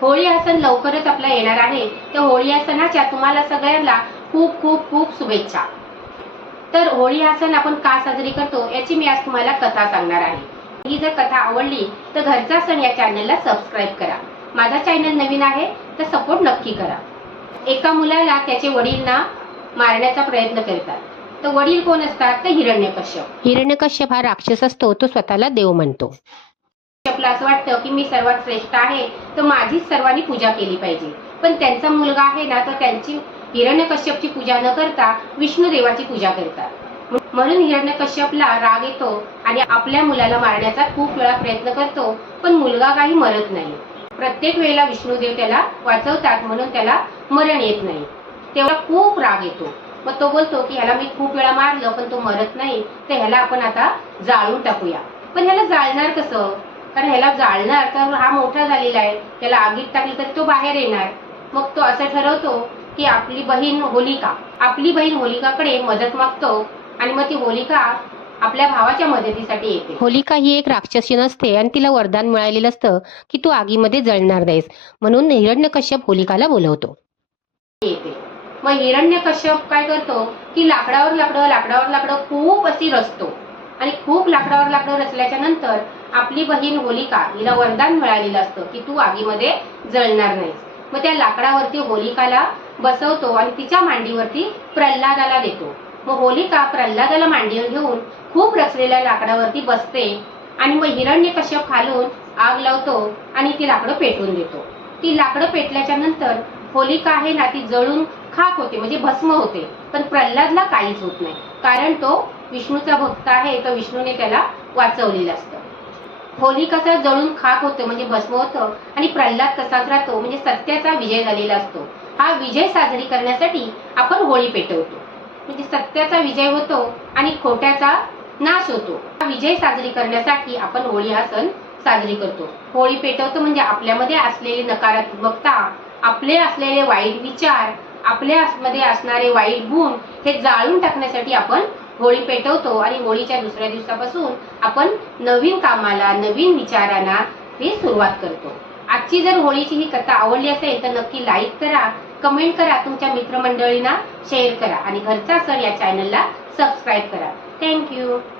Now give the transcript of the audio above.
होळी हा सण लवकरच आपला येणार आहे. तर होळी या सणाच्या तुम्हाला सगळ्यांना खूप खूप खूप शुभेच्छा. तर होळी हा सण आपण का साजरी करतो याची मी आज तुम्हाला कथा सांगणार आहे. ही जर कथा आवडली तर घरचा सण या चॅनलला सबस्क्राईब करा. माझा चॅनल नवीन आहे तर सपोर्ट नक्की करा. एका मुलाला त्याचे वडील ना मारण्याचा प्रयत्न करतात. तर वडील कोण असतात तर हिरण्यकश्यप. हिरण्यकश्यप हा राक्षस असतो, तो स्वतःला देव म्हणतो. कश्यपला असं वाटतं की मी सर्वात श्रेष्ठ आहे, तर माझीच सर्वांनी पूजा केली पाहिजे. पण त्यांचा मुलगा आहे ना, तर त्यांची हिरण्यकश्यपची पूजा न करता विष्णुदेवाची पूजा करतात. म्हणून हिरण्यकश्यपला राग येतो आणि आपल्या मुलाला मारण्याचा खूप वेळा प्रयत्न करतो, पण मुलगा काही मरत नाही. प्रत्येक वेळेला विष्णुदेव त्याला वाचवतात, म्हणून त्याला मरण येत नाही. तेव्हा खूप राग येतो. मग तो बोलतो की ह्याला मी खूप वेळा मारलं पण तो मरत नाही, तर ह्याला आपण आता जाळून टाकूया. पण ह्याला जाळणार कसं? कारण ह्याला जाळणार तर हा मोठा झालेला आहे, त्याला आगीत टाकली तर तो बाहेर येणार. मग तो असं ठरवतो की आपली बहीण होलिकाकडे मदत मागतो आणि मग ती होलिका आपल्या भावाच्या मदतीसाठी येते. होलिका ही एक राक्षसी नसते आणि तिला वरदान मिळालेलं असतं की तू आगीमध्ये जळणार नाहीस, म्हणून हिरण्यकश्यप होलिकाला बोलवतो. येते. मग हिरण्यकश्यप काय करतो की लाकडावर खूप अशी रचतो आणि खूप लाकडावर रचल्याच्या नंतर आपली बहीण होलिका हिला वरदान मिळालेलं असतं की तू आगीमध्ये जळणार नाहीस. मग त्या लाकडावरती होलिकाला बसवतो आणि तिच्या मांडीवरती प्रल्हादाला देतो. मग होलिका प्रल्हादाला मांडीवर घेऊन खूप रचलेल्या लाकडावरती बसते आणि मग हिरण्यकश्यप खालून आग लावतो आणि ती लाकडं पेटवून देतो. ती लाकडं पेटल्याच्या नंतर होलिका आहे ना, ती जळून खाक होते, म्हणजे भस्म होते. पण प्रल्हादला काहीच होत नाही, कारण तो विष्णूचा भक्त आहे, तर विष्णूने त्याला वाचवलेलं असतं. होलिकाचा जळून खाक होतं म्हणजे भस्म होतं आणि प्रल्हाद तसाच राहतो, म्हणजे सत्याचा विजय झालेला असतो. हा विजय साजरी करण्यासाठी आपण होळी पेटवतो, म्हणजे सत्याचा विजय होतो आणि खोट्याचा नाश होतो. हा विजय साजरी करण्यासाठी आपण होळी हा सण साजरी करतो. होळी पेटवतो म्हणजे आपल्यामध्ये असलेली नकारात्मकता, आपले असलेले वाईट विचार, आपल्यामध्ये असणारे वाईट गुण हे जाळून टाकण्यासाठी आपण होळी पेटवतो आणि होळीच्या दुसऱ्या दिवसापासून आपण नवीन कामाला, नवीन विचारांना ही सुरुवात करतो. आजची जर होळीची ही कथा आवडली असेल तर नक्की लाईक करा, कमेंट करा, तुमच्या मित्रमंडळींना शेअर करा आणि घरचा सण या चॅनलला सबस्क्राईब करा. थँक्यू.